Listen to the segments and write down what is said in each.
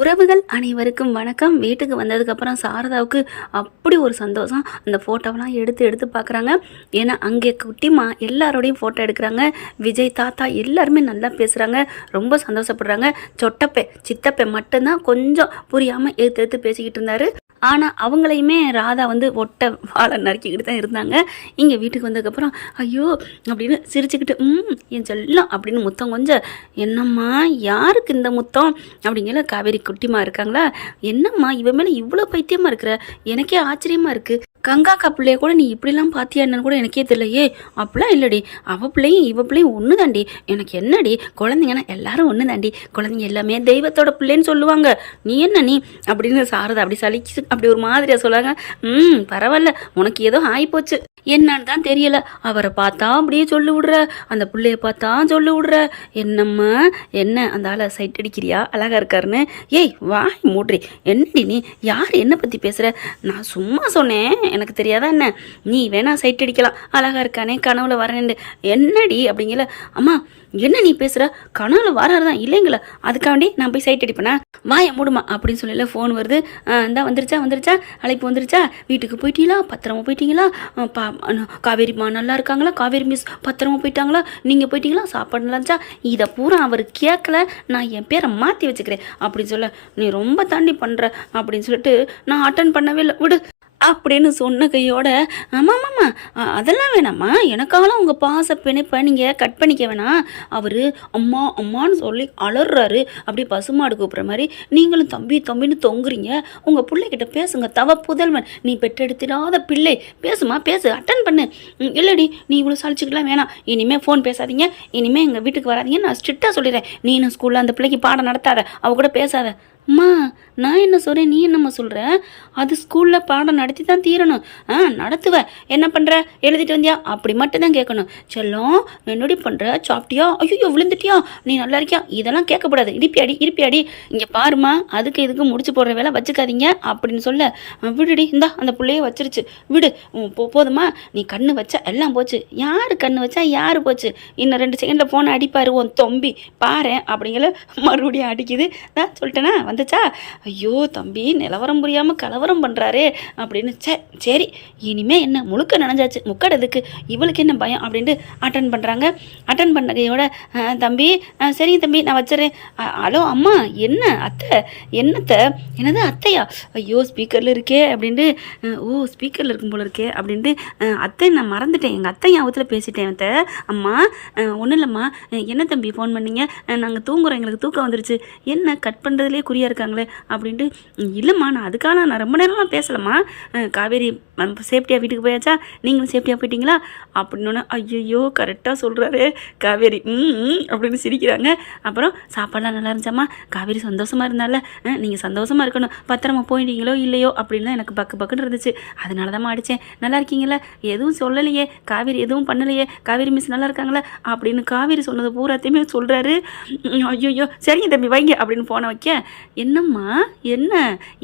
உறவுகள் அனைவருக்கும் வணக்கம். வீட்டுக்கு வந்ததுக்கப்புறம் சாரதாவுக்கு அப்படி ஒரு சந்தோஷம். அந்த ஃபோட்டோவெலாம் எடுத்து எடுத்து பார்க்குறாங்க. ஏன்னா அங்கே குட்டிமா எல்லாரோடையும் ஃபோட்டோ எடுக்கிறாங்க. விஜய் தாத்தா எல்லாருமே நல்லா பேசுகிறாங்க, ரொம்ப சந்தோஷப்படுறாங்க. சொட்டப்பை சித்தப்பை மட்டும்தான் கொஞ்சம் புரியாமல் எடுத்து எடுத்து பேசிக்கிட்டு இருந்தார். ஆனால் அவங்களையுமே ராதா ஒட்டை வாழை நறுக்கிக்கிட்டு தான் இருந்தாங்க. இங்கே வீட்டுக்கு வந்ததுக்கப்புறம் ஐயோ அப்படின்னு சிரிச்சுக்கிட்டு என் செல்லம் அப்படின்னு முத்தம் கொஞ்சம், என்னம்மா யாருக்கு இந்த முத்தம் அப்படிங்கிற காவேரி குட்டிமா இருக்காங்களா, என்னம்மா இவன் மேலே இவ்வளோ பைத்தியமாக இருக்கிற, எனக்கே ஆச்சரியமாக இருக்குது. கங்காக்கா பிள்ளைய கூட நீ இப்படிலாம் பார்த்தியா என்னன்னு கூட எனக்கே தெரியலையே. அப்படிலாம் இல்லடி, அவள் பிள்ளையும் இவ பிள்ளையும் ஒன்று தாண்டி, எனக்கு என்னடி குழந்தைங்கன்னா எல்லாரும் ஒன்று தாண்டி, குழந்தைங்க எல்லாமே தெய்வத்தோட பிள்ளைன்னு சொல்லுவாங்க, நீ என்ன நீ அப்படின்னு சாரதா அப்படி சலிச்சு அப்படி ஒரு மாதிரியாக சொல்லாங்க. பரவாயில்ல, உனக்கு ஏதோ ஆகிப்போச்சு, என்னன்னு தான் தெரியல, அவரை பார்த்தா அப்படியே சொல்லி விடுற, அந்த பிள்ளைய பார்த்தா சொல்லி விடுற, என்னம்மா என்ன அந்த ஆளை சைட் அடிக்கிறியா அழகா இருக்காருன்னு. ஏய் வாய் மூட்ரி, என்னடி நீ யார் என்ன பற்றி பேசுகிற, நான் சும்மா சொன்னேன், எனக்கு தெரியாதா என்ன, நீ வேணா சைட் அடிக்கலாம், அழகா இருக்கானே கனவுல வரேன்னு. என்னடி அப்படிங்கல, அம்மா என்ன நீ பேசுகிற, கனவுல வராரு தான் இல்லைங்களா, அதுக்காண்டி நான் போய் சைட் அடிப்பேனா, வாய மூடுமா அப்படின்னு சொல்லல. ஃபோன் வருது. இந்தா வந்துருச்சா அழைப்பு வந்துருச்சா, வீட்டுக்கு போயிட்டீங்களா, பத்திரமா போயிட்டீங்களா, காவேரிம்மா நல்லா இருக்காங்களா, காவேரி மிஸ் பத்திரமா போயிட்டாங்களா, நீங்கள் போயிட்டீங்களா, சாப்பாடு நல்லாச்சா, இதை பூரா அவர் கேட்கல, நான் என் பேரை மாற்றி வச்சுக்கிறேன் அப்படின்னு சொல்ல, நீ ரொம்ப தாண்டி பண்ணுற அப்படின்னு சொல்லிட்டு நான் அட்டன் பண்ணவே இல்லை விடு அப்படின்னு சொன்ன கையோட, ஆமாம்மாம்மா அதெல்லாம் வேணாம்மா, எனக்காகலாம் உங்கள் பாச பிணைப்பை நீங்கள் கட் பண்ணிக்க வேணாம், அவர் அம்மா அம்மான்னு சொல்லி அலறாரு, அப்படி பசுமாடு கூப்பிட்ற மாதிரி நீங்களும் தம்பி தம்பின்னு தொங்குறீங்க, உங்கள் பிள்ளைகிட்ட பேசுங்க, தவ புதல்வன், நீ பெற்றெடுத்திடாத பிள்ளை, பேசுமா பேசு, அட்டன் பண்ணு. இல்லடி நீ இவ்வளோ சாலிச்சுக்கலாம் வேணாம், இனிமேல் ஃபோன் பேசாதீங்க, இனிமேல் எங்கள் வீட்டுக்கு வராதிங்க, நான் ஸ்ட்ரிக்டாக சொல்லிடுறேன், நீனும் ஸ்கூலில் அந்த பிள்ளைக்கு பாடம் நடத்தாத, அவ கூட பேசாத. அம்மா நான் என்ன சொல்கிறேன், நீ என்னம்மா சொல்கிற, அது ஸ்கூலில் பாடம் நடத்தி தான் தீரணும், நடத்துவேன், என்ன பண்ணுற எழுதிட்டு வந்தியா அப்படி மட்டும் தான் கேட்கணும். செல்லம் என்னடி பண்ணுற, சாப்பிட்டியா, ஐயோ விழுந்துட்டியா, நீ நல்லா இருக்கியா, இதெல்லாம் கேட்கக்கூடாது, இருப்பியாடி இங்கே பாருமா, அதுக்கு இதுக்கு முடிச்சு போடுற வேலை வச்சுக்காதீங்க அப்படின்னு சொல்ல, விடுடி இந்தா அந்த பிள்ளைய வச்சிருச்சு விடு, போதுமா, நீ கண்ணு வச்சா எல்லாம் போச்சு, யார் கண்ணு வச்சா யார் போச்சு, இன்னும் 2 செகண்டில் ஃபோனை அடிப்பார் உன் தொம்பி பாரு அப்படிங்கிற, மறுபடியும் அடிக்குது. நான் சொல்லிட்டேனா வந்துச்சா, ஐயோ தம்பி நிலவரம் புரியாமல் கலவரம் பண்ணுறாரே அப்படின்னு. சரி இனிமே என்ன முழுக்க நனைஞ்சாச்சு, முக்கடதுக்கு இவளுக்கு என்ன பயம் அப்படின்ட்டு அட்டன் பண்ணுறாங்க. அட்டன் பண்ணகையோட, தம்பி சரிங்க தம்பி நான் வச்சுறேன், ஹலோ அம்மா என்ன அத்தை, என்னத்தை என்னது அத்தையா, ஐயோ ஸ்பீக்கரில் இருக்கே அப்படின்ட்டு, ஓ ஸ்பீக்கரில் இருக்கும் போல இருக்கே அப்படின்ட்டு, அத்தை நான் மறந்துட்டேன், எங்கள் அத்தை ஞாபகத்தில் பேசிட்டேன் அத்தை. அம்மா ஒன்றும் இல்லைம்மா, என்ன தம்பி ஃபோன் பண்ணீங்க, நாங்கள் தூங்குறோம், எங்களுக்கு தூக்கம் வந்துருச்சு, என்ன கட் பண்ணுறதுலேயே குறியாக இருக்காங்களே அப்படின்ட்டு. இல்லைம்மா நான் அதுக்காக நான் ரொம்ப நேரம்லாம் பேசலம்மா, காவேரி சேஃப்டியாக வீட்டுக்கு போயாச்சா, நீங்களும் சேஃப்டியாக போயிட்டீங்களா அப்படின்னோன்னே, ஐயோ கரெக்டாக சொல்கிறாரு காவேரி அப்படின்னு சிரிக்கிறாங்க. அப்புறம் சாப்பாடெலாம் நல்லா இருந்துச்சாம்மா, காவேரி சந்தோஷமாக இருந்தால, நீங்கள் சந்தோஷமாக இருக்கணும், பத்திரமா போயிட்டீங்களோ இல்லையோ அப்படின்லாம் எனக்கு பக்குன்னு இருந்துச்சு, அதனால தான் அடித்தேன், நல்லா இருக்கீங்களா, எதுவும் சொல்லலையே காவேரி, எதுவும் பண்ணலையே, காவேரி மிஸ் நல்லா இருக்காங்களா அப்படின்னு காவேரி சொன்னது பூராத்தையுமே சொல்கிறாரு. ஐயோ சரிங்க தம்பி வைங்க அப்படின்னு ஃபோனை வைக்க, என்னம்மா என்ன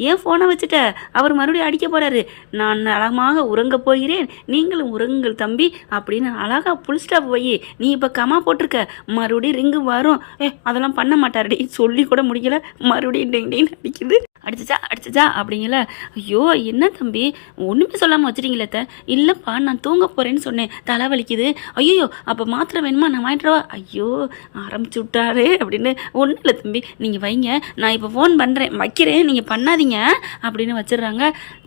ஏன் ஃபோனை வச்சுட்ட, அவர் மறுபடியும் அடிக்க போகிறாரு, நான் அழகாக உறங்க போகிறேன், நீங்களும் உறங்குங்கள் தம்பி அப்படின்னு அழகாக புல் ஸ்டாப் வை, நீ இப்போ கமா போட்டிருக்க, மறுபடியும் ரிங்கு வரும், அதெல்லாம் பண்ண மாட்டாருடி சொல்லி கூட முடியல, மறுபடியும் டெங் அடிக்குது, அடிச்சா அப்படிங்கல. ஐயோ என்ன தம்பி ஒன்றுமே சொல்லாமல் வச்சுட்டீங்களே, இல்லைப்பா நான் தூங்க போகிறேன்னு சொன்னேன், தலை வலிக்குது, ஐயோ அப்போ மாத்திரை வேணுமா நான் வாங்கிட்டுவா, ஐயோ ஆரம்பிச்சு விட்டாரு அப்படின்னு. ஒன்றும் இல்லை தம்பி நீங்கள் வைங்க, நான் இப்போ ஃபோன் பண்ணுறேன் வைக்கிறேன், நீங்கள் பண்ணாதீங்க அப்படின்னு வச்சிடுறாங்க.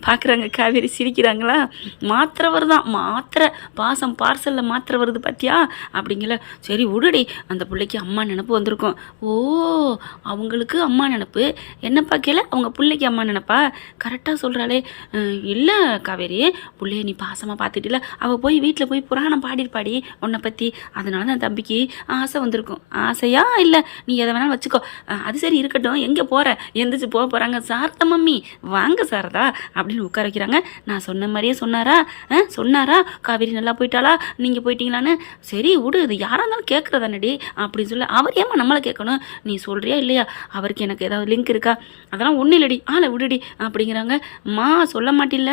பார்க்குறாங்க காவேரி சிரிக்கிறாங்களா, மாத்திரை வருதான், மாத்திரை பாசம் பார்சலில் மாத்திரை வருது பார்த்தியா அப்படிங்கல. சரி விடுடி, அந்த பிள்ளைக்கு அம்மா நினப்பு வந்திருக்கும், ஓ அவங்களுக்கு அம்மா நினப்பு, என்னப்பா கேள அவங்க பிள்ளைக்கு அம்மா நினைப்பா, கரெக்டாக சொல்கிறாளே. இல்லை காவேரி பிள்ளைய நீ பாசமாக பார்த்துட்டில, அவள் போய் வீட்டில் போய் புராணம் பாடிருப்பாடி உன்னை பற்றி, அதனால தான் தம்பிக்கு ஆசை வந்திருக்கும். ஆசையா இல்லை நீ எதை வேணாலும் வச்சுக்கோ, அது சரி இருக்கட்டும், எங்கே போகிற, எந்திரிச்சு போக போகிறாங்க, சாரதா மம்மி வாங்க சாரதா அப்படின்னு உட்கார வைக்கிறாங்க. நான் சொன்ன மாதிரியே சொன்னாரா காவேரி நல்லா போயிட்டாளா, நீங்கள் போயிட்டீங்களான்னு, சரி விடு இது யாராக இருந்தாலும் கேட்குறதானடி அப்படின்னு சொல்ல, அவர் ஏமா நம்மளை கேட்கணும், நீ சொல்கிறியா இல்லையா, அவருக்கு எனக்கு ஏதாவது லிங்க் இருக்கா, அதெல்லாம் ஒன்றும் ஒன்றும் இல்லடி ஆளை விடுடி அப்படிங்கிறாங்க. அம்மா சொல்ல மாட்டில்ல,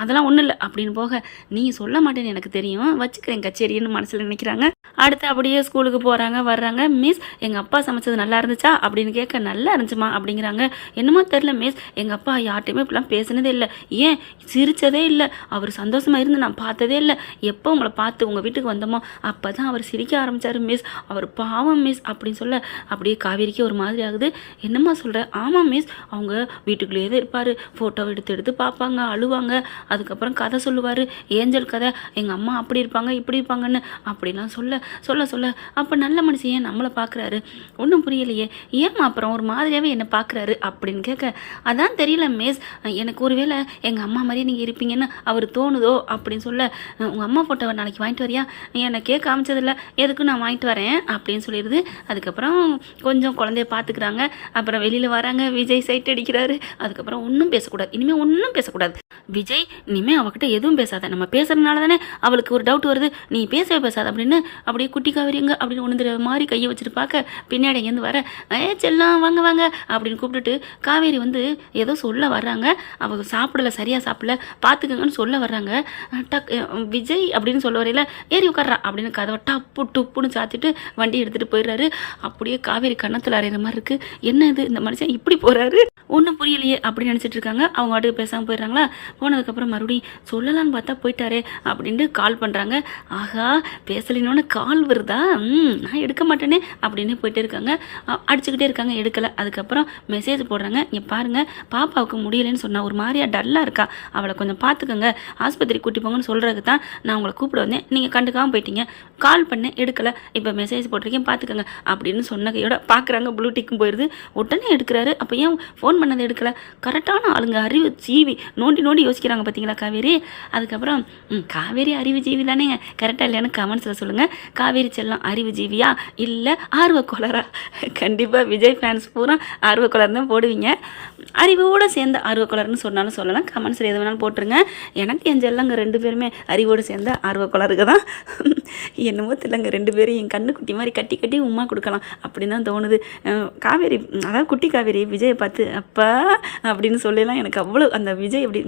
அதெல்லாம் ஒன்றும் இல்லை அப்படின்னு போக, நீ சொல்ல மாட்டேன்னு எனக்கு தெரியும், வச்சுக்கிறேன் கச்சேரின்னு மனசில் நினைக்கிறாங்க. அடுத்து அப்படியே ஸ்கூலுக்கு போகிறாங்க வர்றாங்க. மிஸ் எங்கள் அப்பா சமைச்சது நல்லா இருந்துச்சா அப்படின்னு கேட்க, நல்லா இருந்துச்சுமா அப்படிங்கிறாங்க. என்னமோ தெரில மிஸ், எங்கள் அப்பா யார்ட்டையுமே இப்படிலாம் பேசினதே இல்லை, ஏன் சிரித்ததே இல்லை, அவர் சந்தோஷமாக இருந்து நான் பார்த்ததே இல்லை, எப்போ உங்களை பார்த்து உங்கள் வீட்டுக்கு வந்தோமோ அப்போ தான் அவர் சிரிக்க ஆரம்பித்தார் மிஸ், அவர் பாவம் மிஸ் அப்படின்னு சொல்ல அப்படியே காவேரிக்கு ஒரு மாதிரி ஆகுது. என்னம்மா சொல்கிற? ஆமாம் மிஸ், அவங்க வீட்டுக்குள்ளேயே தான் இருப்பார், ஃபோட்டோ எடுத்து எடுத்து பார்ப்பாங்க, அழுவாங்க, அதுக்கப்புறம் கதை சொல்லுவார், ஏஞ்சல் கதை, எங்கள் அம்மா அப்படி இருப்பாங்க இப்படி இருப்பாங்கன்னு அப்படிலாம் சொல்ல சொல்ல சொல்ல அப்போ நல்ல மனுஷன் ஏன் நம்மளை பார்க்குறாரு, ஒன்றும் புரியலையே, ஏம்மா அப்புறம் ஒரு மாதிரியாகவே என்னை பார்க்குறாரு அப்படின்னு கேட்க, அதான் தெரியல மிஸ், எனக்கு ஒருவேளை எங்கள் அம்மா மாதிரியே நீங்கள் இருப்பீங்கன்னு அவர் தோணுதோ அப்படின்னு சொல்ல, உங்கள் அம்மா ஃபோட்டோவை நாளைக்கு வாங்கிட்டு வரியா, என்னை கேட்க காமிச்சதில்ல, எதுக்கும் நான் வாங்கிட்டு வரேன் அப்படின்னு சொல்லிடுது. அதுக்கப்புறம் கொஞ்சம் குழந்தைய பார்த்துக்கிறாங்க. அப்புறம் வெளியில் வராங்க, விஜய் சைட் அடிக்கிறாரு. அதுக்கப்புறம் ஒன்றும் பேசக்கூடாது, இனிமேல் ஒன்றும் பேசக்கூடாது விஜய், இனிமேல் அவகிட்ட எதுவும் பேசாத, நம்ம பேசுறதுனால தானே அவளுக்கு ஒரு டவுட் வருது, நீ பேசவே பேசாத அப்படின்னு அப்படியே குட்டி காவேரிங்க அப்படின்னு ஒன்று மாதிரி கையை வச்சுட்டு பார்க்க, பின்னாடி எங்கேருந்து வர, செல்லம் வாங்க வாங்க அப்படின்னு கூப்பிட்டுட்டு காவேரி வந்து ஏதோ சொல்ல வர்றாங்க. அவங்க சாப்பிடல, சரியாக சாப்பிடல, பார்த்துக்கங்கன்னு சொல்ல வர்றாங்க. டக் விஜய் அப்படின்னு சொல்ல வரையில ஏறி உட்கார்றா அப்படின்னு கதவை டப்பு டுப்புன்னு சாத்திட்டு வண்டி எடுத்துகிட்டு போயிடுறாரு. அப்படியே காவேரி கன்னத்தில் அறையிற மாதிரி இருக்குது. என்ன இது, இந்த மனுஷன் இப்படி போகிறாரு, ஒன்றும் புரியலையே அப்படின்னு நினச்சிட்டு இருக்காங்க. அவங்க வாட்டுக்கு பேசாமல் போயிடுறாங்களா. போனதுக்கப்புறம் மறுபடியும் சொல்லலான்னு பார்த்தா போயிட்டாரே அப்படின்ட்டு கால் பண்ணுறாங்க. ஆகா பேசலினோன்னு கால் வருதா, நான் எடுக்க மாட்டேனே அப்படின்னு போயிட்டே இருக்காங்க. அடிச்சுக்கிட்டே இருக்காங்க, எடுக்கலை. அதுக்கப்புறம் மெசேஜ் போடுறாங்க, இங்கே பாருங்கள் பாப்பாவுக்கு முடியலைன்னு சொன்னால் ஒரு மாதிரியாக டல்லாக இருக்கா, அவளை கொஞ்சம் பார்த்துக்கோங்க, ஆஸ்பத்திரி கூட்டி போங்கன்னு சொல்கிறதுக்கு தான் நான் உங்களை கூப்பிட வந்தேன், நீங்கள் கண்டுக்காமல் போயிட்டீங்க, கால் பண்ணேன் எடுக்கலை, இப்போ மெசேஜ் போட்டிருக்கேன் பார்த்துக்கோங்க அப்படின்னு சொன்ன கையோட பார்க்குறாங்க. ப்ளூடிக்கும் போயிடுது. உடனே எடுக்கிறாரு. அப்போ ஏன் ஃபோன் பண்ணதை எடுக்கலை? கரெக்டான ஆளுங்க, அறிவு ஜீவி, நோண்டி நோண்டி யோசிக்கிறாங்க பார்த்தீங்களா காவேரி. அதுக்கப்புறம் காவேரி அறிவு ஜீவி தானே, கரெக்டாக இல்லையான்னு கமெண்ட்ஸில் சொல்லுங்கள். காவேரி செல்லம் அறிவு ஜீவியா இல்லை ஆர்வக்கோளரா? கண்டிப்பாக விஜய் ஃபேன்ஸ் பூரா ஆர்வக்கோளர் தான் போடுவீங்க. அறிவோடு சேர்ந்த ஆர்வக்கோளர்னு சொன்னாலும் சொல்லலாம், கமெண்ட்ஸில் எது வேணாலும் போட்டுருங்க. எனக்கு என் செல்லங்க 2 பேருமே அறிவோடு சேர்ந்த ஆர்வக்கோளருக்கு தான். என்னமோ தெரியலங்க, 2 பேரும் என் கண்ணு குட்டி மாதிரி கட்டி கட்டி உமா கொடுக்கலாம் அப்படின்னு தான் தோணுது. காவேரி, அதாவது குட்டி காவேரி விஜயை பார்த்து அப்பா அப்படின்னு சொல்லலாம். எனக்கு அவ்வளோ அந்த விஜய் அப்படி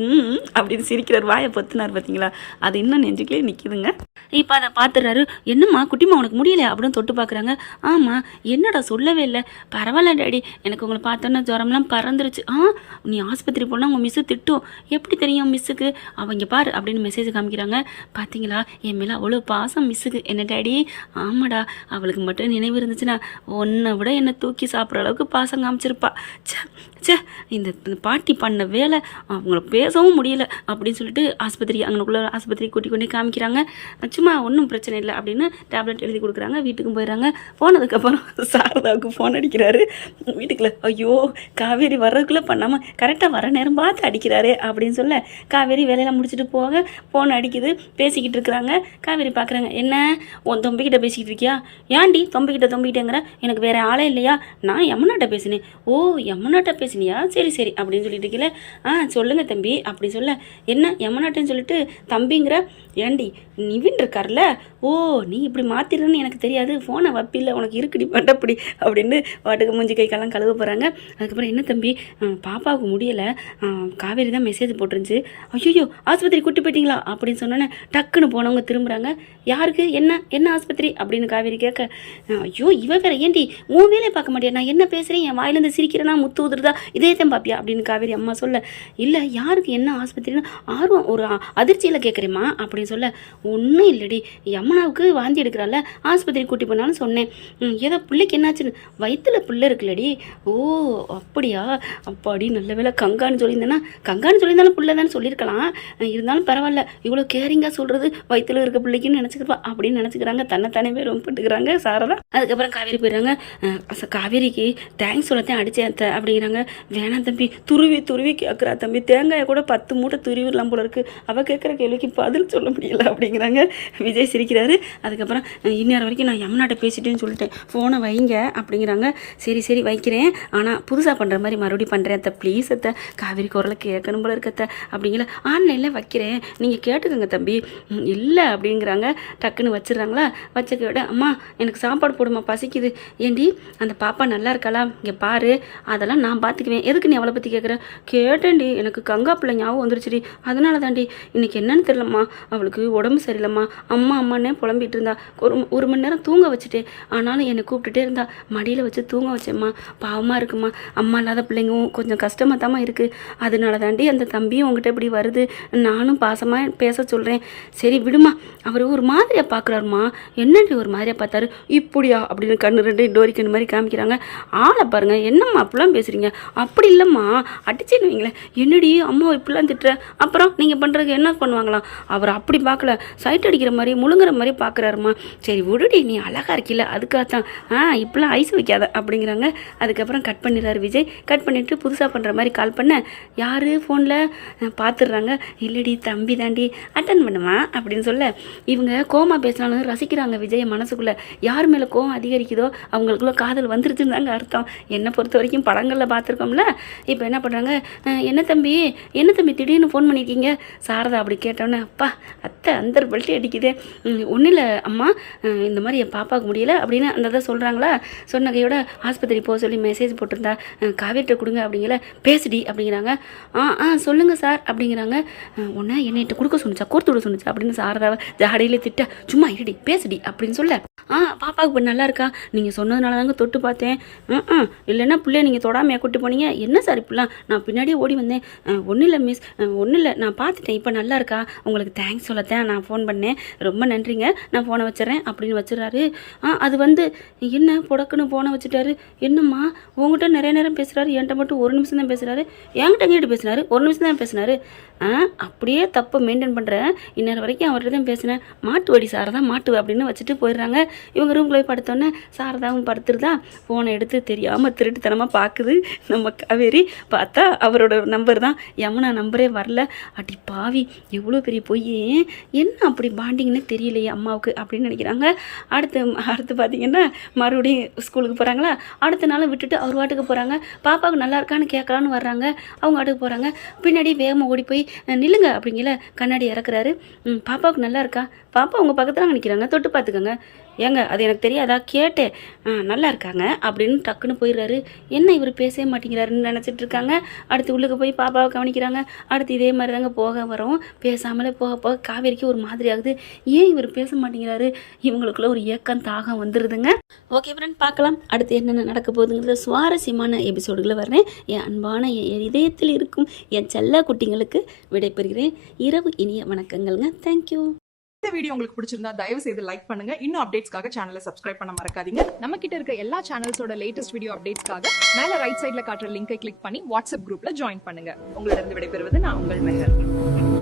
அப்படின்னு சிரிக்கிறார், வாயை பொத்துனார் பார்த்தீங்களா, அது இன்னும் நெஞ்சுக்குள்ளே நிற்கிதுங்க. இப்போ அதை பார்த்துடுறாரு. என்னம்மா குட்டிமா உனக்கு முடியல அப்படின்னு தொட்டு பார்க்குறாங்க. ஆமாம், என்னடா சொல்லவே இல்லை. பரவாயில்ல டேடி, எனக்கு உங்களை பார்த்தோன்னா ஜுரம்லாம் பறந்துருச்சு. நீ ஆஸ்பத்திரி போனால் உங்கள் மிஸ்ஸு திட்டும், எப்படி தெரியும் மிஸ்ஸுக்கு, அவங்க பாரு அப்படின்னு மெசேஜ் காமிக்கிறாங்க. பார்த்தீங்களா என் மேலே அவ்வளோ பாசம் மிஸ்ஸுக்கு. என்ன டேடி? ஆமாடா, அவளுக்கு மட்டும் நினைவு இருந்துச்சுன்னா ஒன்றை விட என்னை தூக்கி சாப்பிட்ற அளவுக்கு பாசம் காமிச்சிருப்பா. சே இந்த பாட்டி பண்ண வேலை, அவங்கள பேசவும் முடியல அப்படின்னு சொல்லிட்டு அங்கனுக்குள்ளே ஆஸ்பத்திரி கூட்டி கொண்டே காமிக்கிறாங்க. சும்மா ஒன்றும் பிரச்சனை இல்லை அப்படின்னு டேப்லெட் எழுதி கொடுக்குறாங்க. வீட்டுக்கும் போயிடுறாங்க. போனதுக்கப்புறம் சாரதாவுக்கு ஃபோன் அடிக்கிறாரு வீட்டுக்குள்ள. ஐயோ காவேரி வர்றதுக்குள்ளே பண்ணாமல் கரெக்டாக வர நேரம் பார்த்து அடிக்கிறாரே அப்படின்னு சொல்ல, காவேரி வேலையெல்லாம் முடிச்சுட்டு போக ஃபோன் அடிக்குது. பேசிக்கிட்டு இருக்கிறாங்க. காவேரி பார்க்குறாங்க. என்ன உன் தம்பிக்கிட்ட பேசிக்கிட்டு இருக்கியா? ஏன்டி தம்பிக்கிட்டேங்கிற, எனக்கு வேறு ஆளே இல்லையா? நான் யமுனாட்ட பேசினேன். ஓ யமுனாட்ட பேசினியா, சரி சரி அப்படின்னு சொல்லிட்டு இருக்கல. சொல்லுங்கள் தம்பி அப்படி சொல்ல, என்ன யமுனாட்டன்னு சொல்லிட்டு தம்பிங்கிற, ஏண்டி நிவின் இருக்கார்ல, ஓ நீ இப்படி மாற்றிடுன்னு எனக்கு தெரியாது, ஃபோனை வப்பில்லை உனக்கு இருக்குடி பட்டப்படி அப்படின்னு வாட்டுக்கு மூஞ்சி கை காலம் கழுவ போகிறாங்க. அதுக்கப்புறம் என்ன தம்பி, பாப்பாவுக்கு முடியலை, காவேரி தான் மெசேஜ் போட்டுருந்துச்சு, ஐயோ ஆஸ்பத்திரி கூட்டி போயிட்டீங்களா அப்படின்னு சொன்னோன்னே டக்குன்னு போனவங்க திரும்புகிறாங்க. யாருக்கு என்ன ஆஸ்பத்திரி அப்படின்னு காவேரி கேட்க, ஐயோ இவ வேற, ஏண்டி உன் வேலையை பார்க்க மாட்டியா, நான் என்ன பேசுகிறேன், என் வாயிலேருந்து சிரிக்கிறேன்னா முத்து ஊதுறதா, இதே தான் பாப்பியா அப்படின்னு காவேரி அம்மா சொல்ல, இல்லை யாருக்கு என்ன ஆஸ்பத்திரின்னு ஆர்வம் ஒரு அதிர்ச்சியில் கேட்குறேம்மா அப்படின்னு சொல்ல, ஒன்றும் இல்லடி யமுனாவுக்கு வாந்தி எடுக்கிறாள், ஆஸ்பத்திரி கூட்டி போனாலும் சொன்னேன், ஏதோ பிள்ளைக்கு என்னாச்சுன்னு, வயிற்றுல பிள்ளை இருக்குல்லடி, ஓ அப்படியா, அப்பாடி நல்ல வேலை கங்கான்னு சொல்லியிருந்தாலும் பிள்ளை தானே சொல்லியிருக்கலாம், இருந்தாலும் பரவாயில்ல இவ்வளோ கேரிங்காக சொல்கிறது வயிற்றுல இருக்க பிள்ளைக்குன்னு நினச்சிக்கிறப்பா அப்படின்னு நினச்சிக்கிறாங்க. தன்னைத்தானே பேர் ரொம்பிட்டுக்கிறாங்க சாரதா. அதுக்கப்புறம் காவேரி போயிடுறாங்க. காவேரிக்கு தேங்க்ஸ் சொல்லத்தான் அடித்தேன் அப்படிங்கிறாங்க. வேணாம் தம்பி, துருவி கேட்குறா தம்பி, தேங்காயை கூட 10 மூட்டை துருவிடலாம் போல இருக்குது, அவள் கேட்குற கேள்விக்கு பதில் சொல்ல முடியல அப்படிங்கிறாங்க. விஜய் சிரிக்கிறாரு. அதுக்கப்புறம் இன்னொரு வரைக்கும் நான் யமுனாட்ட பேசிட்டேன்னு சொல்லிட்டேன், ஃபோனை வைங்க அப்படிங்கிறாங்க. சரி சரி வைக்கிறேன், ஆனால் புதுசாக பண்ணுற மாதிரி மறுபடியும் பண்ணுறேன் அத்தை, ப்ளீஸ் அத்தை, காவேரி குரலை கேட்கணும் போல இருக்கத்த அப்படிங்கிற, ஆன்லைனில் வைக்கிறேன் நீங்கள் கேட்டுக்கோங்க தம்பி. இல்லை அப்படிங்கிறாங்க. டக்குன்னு வச்சிடுறாங்களா. வச்சக்க விட, அம்மா எனக்கு சாப்பாடு போடுமா பசிக்குது. ஏண்டி அந்த பாப்பா நல்லா இருக்காளா, இங்கே பாரு, அதெல்லாம் நான் பார்த்து பார்த்துக்குவேன், எதுக்கு நீ அவளை பற்றி கேட்குற? கேட்டேன்டி, எனக்கு கங்கா பிள்ளை ஞாபகம் வந்துருச்சுடி, அதனால தாண்டி. இன்றைக்கி என்னன்னு தெரியலம்மா, அவளுக்கு உடம்பு சரியில்லைம்மா, அம்மா அம்மானே புலம்பிகிட்டு இருந்தா. ஒரு மணி நேரம் தூங்க வச்சுட்டேன், ஆனாலும் என்னை கூப்பிட்டுட்டே இருந்தா. மடியில் வச்சு தூங்க வச்சேம்மா. பாவமாக இருக்குமா, அம்மா இல்லாத பிள்ளைங்க கொஞ்சம் கஷ்டமாக தாம்மா இருக்குது. அதனால தாண்டி அந்த தம்பியும் உங்ககிட்ட இப்படி வருது. நானும் பாசமாக பேச சொல்கிறேன். சரி விடுமா, அவர் ஒரு மாதிரியாக பார்க்குறாருமா. என்னடி ஒரு மாதிரியாக பார்த்தாரு? இப்படியா அப்படின்னு கண்ணு ரெண்டு டோரிக்கண்ணு மாதிரி காமிக்கிறாங்க. ஆளை பாருங்க, என்னம்மா அப்படிலாம் பேசுகிறீங்க? அப்படி இல்லைம்மா, அடிச்சேன்னு வைங்களேன். என்னடி அம்மா இப்படிலாம் திட்டுற? அப்புறம் நீங்கள் பண்ணுறதுக்கு என்ன பண்ணுவாங்களாம்? அவர் அப்படி பார்க்கல, சைட் அடிக்கிற மாதிரி முழுங்குற மாதிரி பார்க்குறாருமா. சரி விடுடி, நீ அழகாக இருக்கில்ல, அதுக்காகத்தான். இப்படிலாம் ஐஸ் வைக்காத அப்படிங்கிறாங்க. அதுக்கப்புறம் கட் பண்ணிடுறாரு விஜய். கட் பண்ணிவிட்டு புதுசாக பண்ணுற மாதிரி கால் பண்ண, யார் ஃபோனில் பார்த்துடுறாங்க. இல்லடி தம்பி தாண்டி, அட்டன் பண்ணுமா அப்படின்னு சொல்ல, இவங்க கோமா பேசினாலும் ரசிக்கிறாங்க விஜய் மனசுக்குள்ளே. யார் மேலே கோவம் அதிகரிக்குதோ அவங்களுக்குள்ள காதல் வந்துருச்சுன்னு தாங்க அர்த்தம். என்னை பொறுத்த வரைக்கும் படங்களில் பார்த்துருக்கோம்ல. இப்போ என்ன பண்ணுறாங்க, என்ன தம்பி திடீர்னு ஃபோன் பண்ணியிருக்கீங்க? சாரதா அப்படி கேட்டோன்னே, அப்பா அத்தை அந்த பல்ட்டி அடிக்குது. ஒன்றும் இல்லை அம்மா, இந்த மாதிரி என் பாப்பாவுக்கு முடியல அப்படின்னு அந்த இதை சொல்கிறாங்களா. சொன்ன கையோட ஆஸ்பத்திரி போக சொல்லி மெசேஜ் போட்டிருந்தா, காவேரிட்ட கொடுங்க அப்படிங்கிற. பேசுடி அப்படிங்கிறாங்க. சொல்லுங்கள் சார் அப்படிங்கிறாங்க. உன்னை என்னைட்ட கொடுக்க சொன்னிச்சா, கோர்த்து விட சொன்னிச்சா அப்படின்னு சாரதாவை ஜாடையிலே திட்ட. சும்மா இருடி பேசுடி அப்படின்னு சொல்ல, பாப்பாவுக்கு இப்போ நல்லா இருக்கா, நீங்கள் சொன்னதுனால தாங்க தொட்டு பார்த்தேன். இல்லைன்னா பிள்ளைய நீங்கள் தொடாமையா கூட்டி போனீங்க? என்ன சார் இப்படிலாம்? நான் பின்னாடியே ஓடி வந்தேன். ஒன்றும் இல்லை மிஸ், ஒன்றும் இல்லை, நான் பார்த்துட்டேன், இப்போ நல்லா இருக்கா. உங்களுக்கு தேங்க்ஸ் சொல்லத்தேன் நான் ஃபோன் பண்ணேன், ரொம்ப நன்றிங்க, நான் ஃபோனை வச்சிடறேன் அப்படின்னு வச்சிடறாரு. அது வந்து என்ன புடக்குன்னு ஃபோனை வச்சுட்டாரு. என்னம்மா உங்கள்கிட்ட நிறைய நேரம் பேசுகிறாரு, என்கிட்ட மட்டும் ஒரு நிமிஷம் தான் பேசுகிறாரு. என்கிட்ட கேட்டு பேசினாரு, ஒரு நிமிஷம் தான் பேசினாரு. அப்படியே தப்பை மெயின்டைன் பண்ணுறேன், இந்நேரம் வரைக்கும் அவர்கிட்ட தான் பேசினேன். மாட்டு வடி சாரதா மாட்டு அப்படின்னு வச்சுட்டு போயிடுறாங்க. இவங்க ரூம்குள்ளே போய் படுத்தோன்னே சாரதாவும் படுத்துருதா. ஃபோனை எடுத்து தெரியாமல் திருட்டுத்தனமாக பார்க்குது நம்ம காவேரி. பார்த்தா அவரோட நம்பர் தான், யமுனா நம்பரே வரல. அடி பாவி, எவ்வளோ பெரிய பொய், என்ன அப்படி பாண்டிங்னு தெரியலையே அம்மாவுக்கு அப்படின்னு நினைக்கிறாங்க. அடுத்து பார்த்தீங்கன்னா மறுபடியும் ஸ்கூலுக்கு போகிறாங்களா. அடுத்த நாள் விட்டுட்டு அவர் வாட்டுக்கு போகிறாங்க. பாப்பாவுக்கு நல்லா இருக்கான்னு கேட்கலான்னு வர்றாங்க. அவங்க வாட்டுக்கு போகிறாங்க. பின்னாடி வேகமாக ஓடி போய் நில்லுங்க அப்படிங்கிற கண்ணாடி இறக்குறாரு. பாப்பாவுக்கு நல்லா இருக்கா? பாப்பா உங்கள் பக்கத்தில் நினைக்கிறாங்க, தொட்டு பார்த்துக்கோங்க. ஏங்க அது எனக்கு தெரியாதா, கேட்டேன். நல்லா இருக்காங்க அப்படின்னு டக்குன்னு போயிடுறாரு. என்ன இவர் பேசவே மாட்டேங்கிறாருன்னு நினச்சிட்டு இருக்காங்க. அடுத்து உள்ளுக்கு போய் பாப்பாவை கவனிக்கிறாங்க. அடுத்து இதே மாதிரி தாங்க போக வரோம். பேசாமலே போக காவேரிக்கு ஒரு மாதிரி ஆகுது. ஏன் இவர் பேச மாட்டேங்கிறாரு? இவங்களுக்குள்ள ஒரு ஏக்கம் தாகம் வந்துடுதுங்க. ஓகே ஃப்ரெண்ட், பார்க்கலாம் அடுத்து என்னென்ன நடக்க போகுதுங்கிறத சுவாரஸ்யமான எபிசோடுகளை வர்றேன். என் அன்பான என் இதயத்தில் இருக்கும் என் செல்ல குட்டிங்களுக்கு விடைபெறுகிறேன். இரவு இனிய வணக்கங்கள்ங்க. தேங்க்யூ. இந்த வீடியோ உங்களுக்கு பிடிச்சிருந்தா தயவு செய்து லைக் பண்ணுங்க. இன்னும் அப்டேட்ஸ்க்காக சேனலை சப்ஸ்கிரைப் பண்ண மறக்காதீங்க. நம்ம கிட்ட இருக்க எல்லா சேனல்ஸோட லேட்டஸ்ட் வீடியோ அப்டேட்ஸ்க்காக மேல ரைட் சைடுல காட்டுற லிங்கை கிளிக் பண்ணி வாட்ஸ்அப் குரூப்ல ஜாயின் பண்ணுங்க. உங்களிடம் விடைபெறுவது நான் உங்கள் மெஹர்.